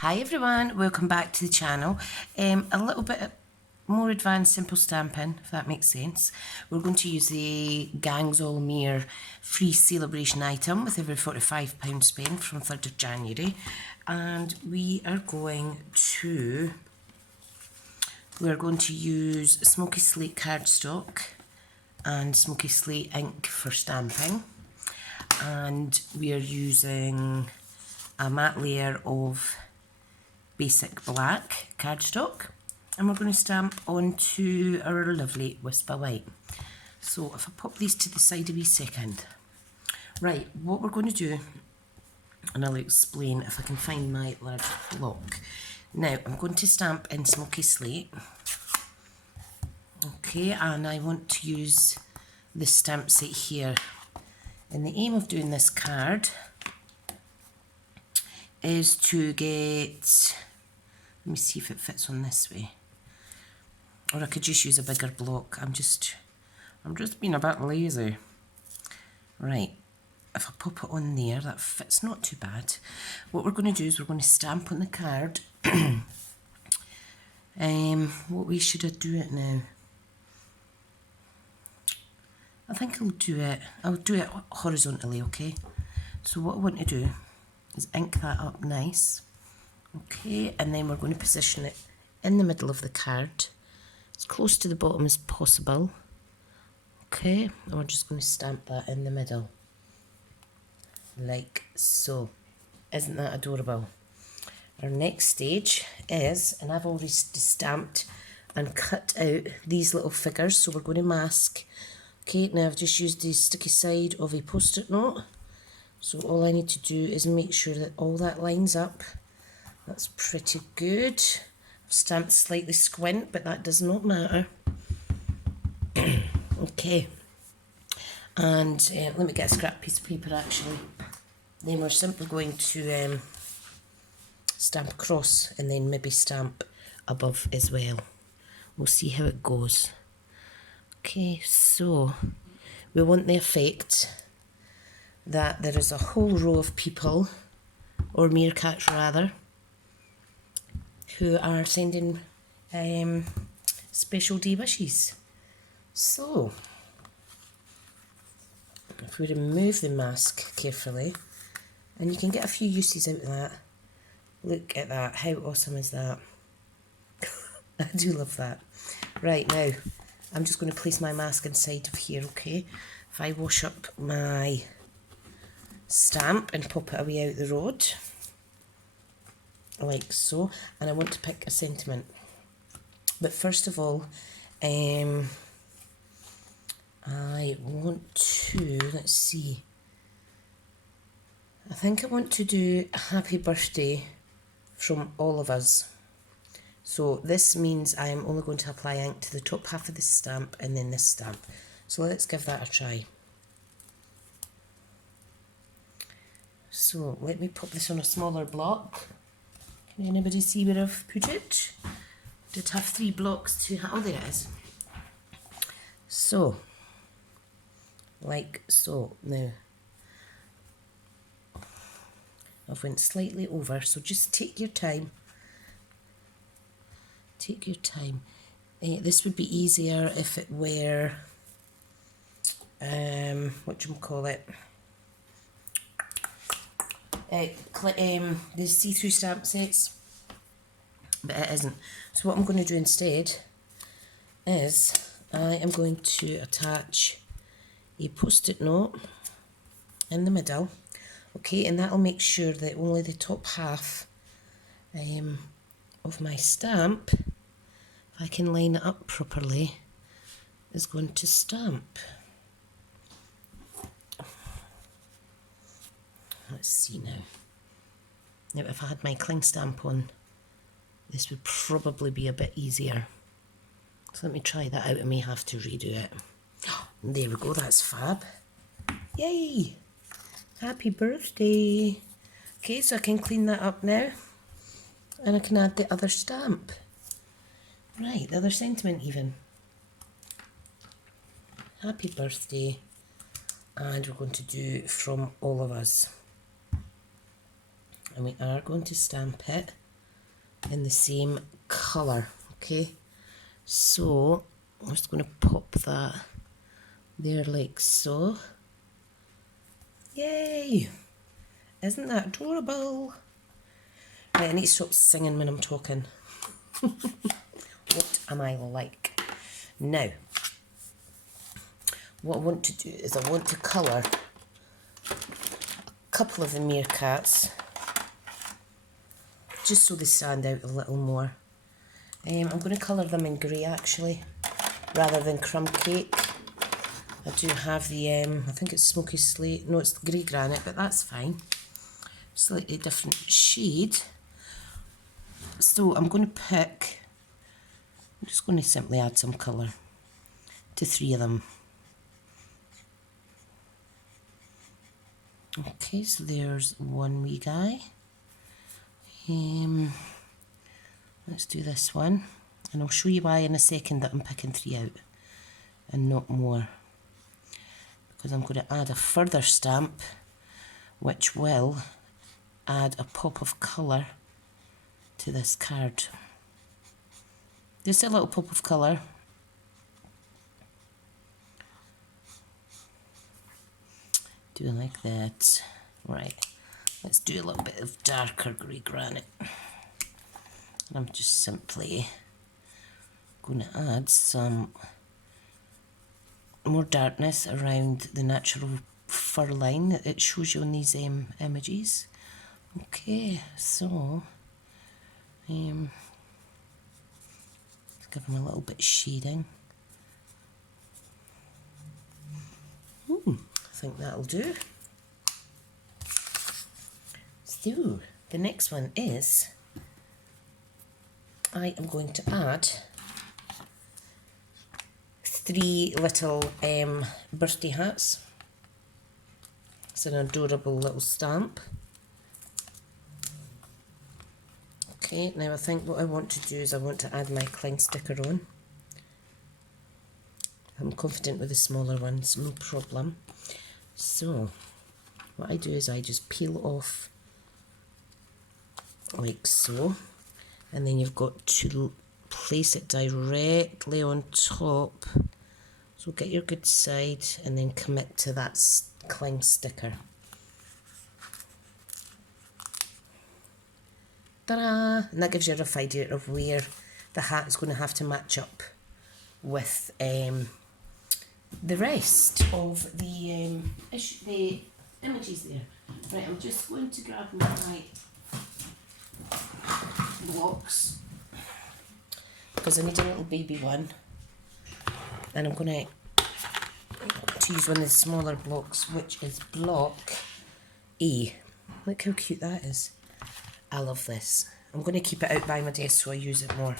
Hi everyone, welcome back to the channel. A little bit more advanced simple stamping, if that makes sense. We're going to use the Gangs All Mere free celebration item with every £45 spent from 3rd of January. And we're going to use Smoky Slate cardstock and Smoky Slate ink for stamping. And we are using a matte layer of basic black cardstock, and we're going to stamp onto our lovely Whisper White. So if I pop these to the side a wee second. Right, what we're going to do, and I'll explain if I can find my large block. Now I'm going to stamp in Smoky Slate. Okay, and I want to use the stamp set here. And the aim of doing this card is to get, let me see if it fits on this way, or I could just use a bigger block. I'm just being a bit lazy. Right, if I pop it on there, that fits not too bad. What we're going to do is we're going to stamp on the card. What way should I do it now? I think I'll do it horizontally, okay? So what I want to do is ink that up nice. Okay, and then we're going to position it in the middle of the card, as close to the bottom as possible. Okay, and we're just going to stamp that in the middle, like so. Isn't that adorable? Our next stage is, and I've already stamped and cut out these little figures, so we're going to mask. Okay, now I've just used the sticky side of a post-it note, so all I need to do is make sure that all that lines up. That's pretty good. I've stamped slightly squint, but that does not matter. Okay, and let me get a scrap piece of paper actually. Then we're simply going to stamp across and then maybe stamp above as well. We'll see how it goes. Okay, so we want the effect that there is a whole row of people, or meerkats rather, who are sending special day wishes. So, if we remove the mask carefully, and you can get a few uses out of that. Look at that, how awesome is that? I do love that. Right, now, I'm just going to place my mask inside of here, okay? If I wash up my stamp and pop it away out the road, like so, and I want to pick a sentiment. But first of all, I want to, let's see, I think I want to do a happy birthday from all of us. So this means I am only going to apply ink to the top half of this stamp and then this stamp. So let's give that a try. So let me pop this on a smaller block. Can anybody see where I've put it? Did have 3 blocks to, oh there it is. So, like so. Now, I've went slightly over, so just take your time. Take your time. This would be easier if it were, the see-through stamp sets, but it isn't. So what I'm going to do instead is I am going to attach a post-it note in the middle, okay, and that'll make sure that only the top half of my stamp, if I can line it up properly, is going to stamp. Let's see now. Now if I had my cling stamp on, this would probably be a bit easier. So let me try that out. I may have to redo it. There we go, that's fab. Yay! Happy birthday! Okay, so I can clean that up now. And I can add the other stamp. Right, the other sentiment even. Happy birthday. And we're going to do from all of us. And we are going to stamp it in the same colour. Okay, so I'm just going to pop that there like so. Yay! Isn't that adorable? Right, I need to stop singing when I'm talking. What am I like? Now, what I want to do is I want to colour a couple of the meerkats, just so they stand out a little more. I'm going to colour them in grey actually, rather than crumb cake. I do have the, I think it's smoky slate, no it's grey granite, but that's fine. Slightly different shade. So I'm going to pick, I'm just going to simply add some colour to 3 of them. Okay, so there's one wee guy. Let's do this one, and I'll show you why in a second that I'm picking 3 out and not more, because I'm going to add a further stamp which will add a pop of colour to this card. Just a little pop of colour. Do it like that. Right, let's do a little bit of darker grey granite. And I'm just simply going to add some more darkness around the natural fur line that it shows you on these images. Okay, so give them a little bit of shading. I think that'll do. So the next one is, I am going to add 3 little birthday hats. It's an adorable little stamp. Okay, now I think what I want to do is I want to add my cling sticker on. I'm confident with the smaller ones, no problem. So what I do is I just peel off like so, and then you've got to place it directly on top. So get your good side and then commit to that cling sticker. Ta-da! And that gives you a rough idea of where the hat is going to have to match up with the rest of the images there. Right, I'm just going to grab my blocks because I need a little baby one, and I'm going to use one of the smaller blocks, which is block A. Look how cute that is. I love this. I'm going to keep it out by my desk so I use it more.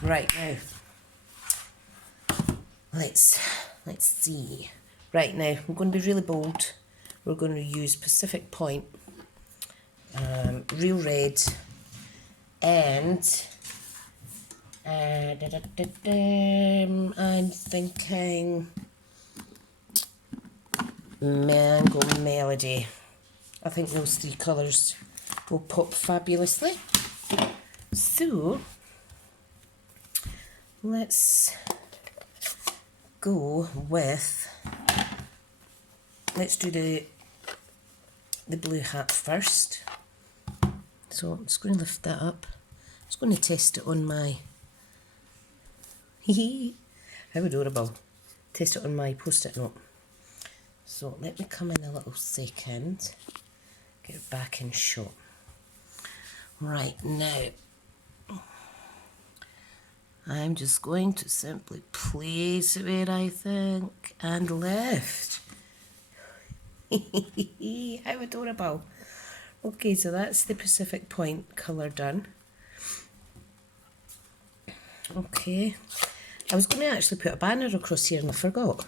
Right, now let's see. Right, now I'm going to be really bold. We're going to use Pacific Point, real red, and I'm thinking Mango Melody. I think those 3 colours will pop fabulously. So let's go with, let's do the blue hat first. So I'm just going to lift that up. I'm just going to test it on my how adorable. Test it on my post-it note. So let me come in a little second. Get it back in shot. Right, now I'm just going to simply place it where I think and lift. How adorable. Okay, so that's the Pacific Point colour done. Okay, I was going to actually put a banner across here and I forgot.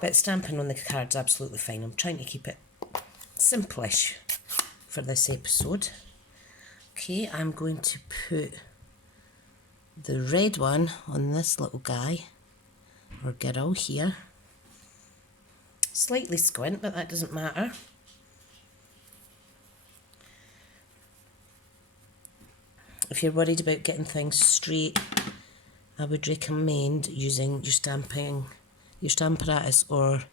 But stamping on the card's absolutely fine. I'm trying to keep it simplish for this episode. Okay, I'm going to put the red one on this little guy or girl here. Slightly squint, but that doesn't matter. if you're worried about getting things straight, I would recommend using your stamp apparatus or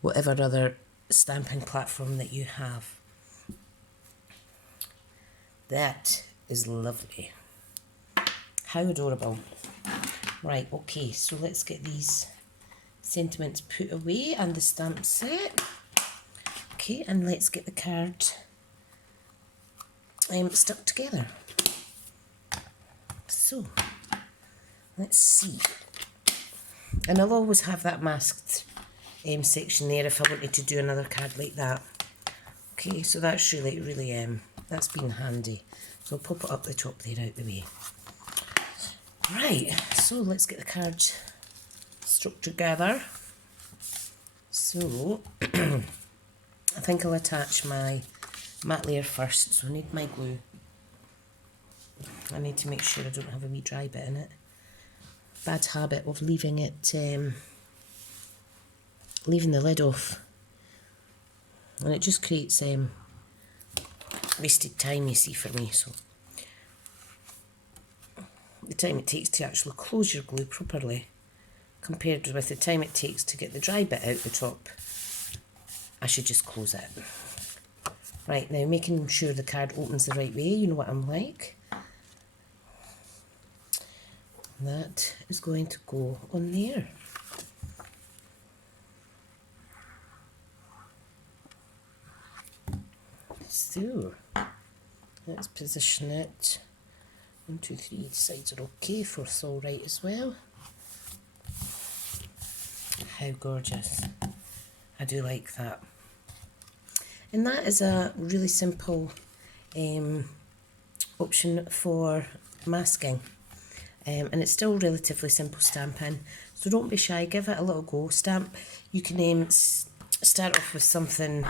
whatever other stamping platform that you have. That is lovely. How adorable. Right, okay, so let's get these sentiments put away and the stamp set. Okay, and let's get the card stuck together. So, let's see. And I'll always have that masked section there if I wanted to do another card like that. Okay, so that's really that's been handy. So I'll pop it up the top there out the way. Right, so let's get the card stuck together. So, I think I'll attach my matte layer first, so I need my glue. I need to make sure I don't have a wee dry bit in it. Bad habit of leaving it, leaving the lid off. And it just creates wasted time, you see, for me. So the time it takes to actually close your glue properly compared with the time it takes to get the dry bit out the top, I should just close it. Right, now making sure the card opens the right way, you know what I'm like. That is going to go on there. So, let's position it. 1, 2, 3 sides are okay, 4th's all right as well. How gorgeous. I do like that. And that is a really simple option for masking. And it's still relatively simple stamping. So don't be shy, give it a little go. You can start off with something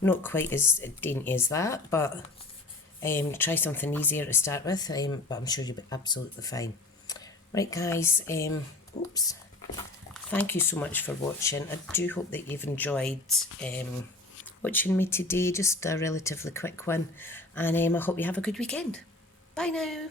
not quite as dainty as that, but try something easier to start with, but I'm sure you'll be absolutely fine. Right guys, oops. Thank you so much for watching. I do hope that you've enjoyed watching me today, just a relatively quick one, and I hope you have a good weekend. Bye now.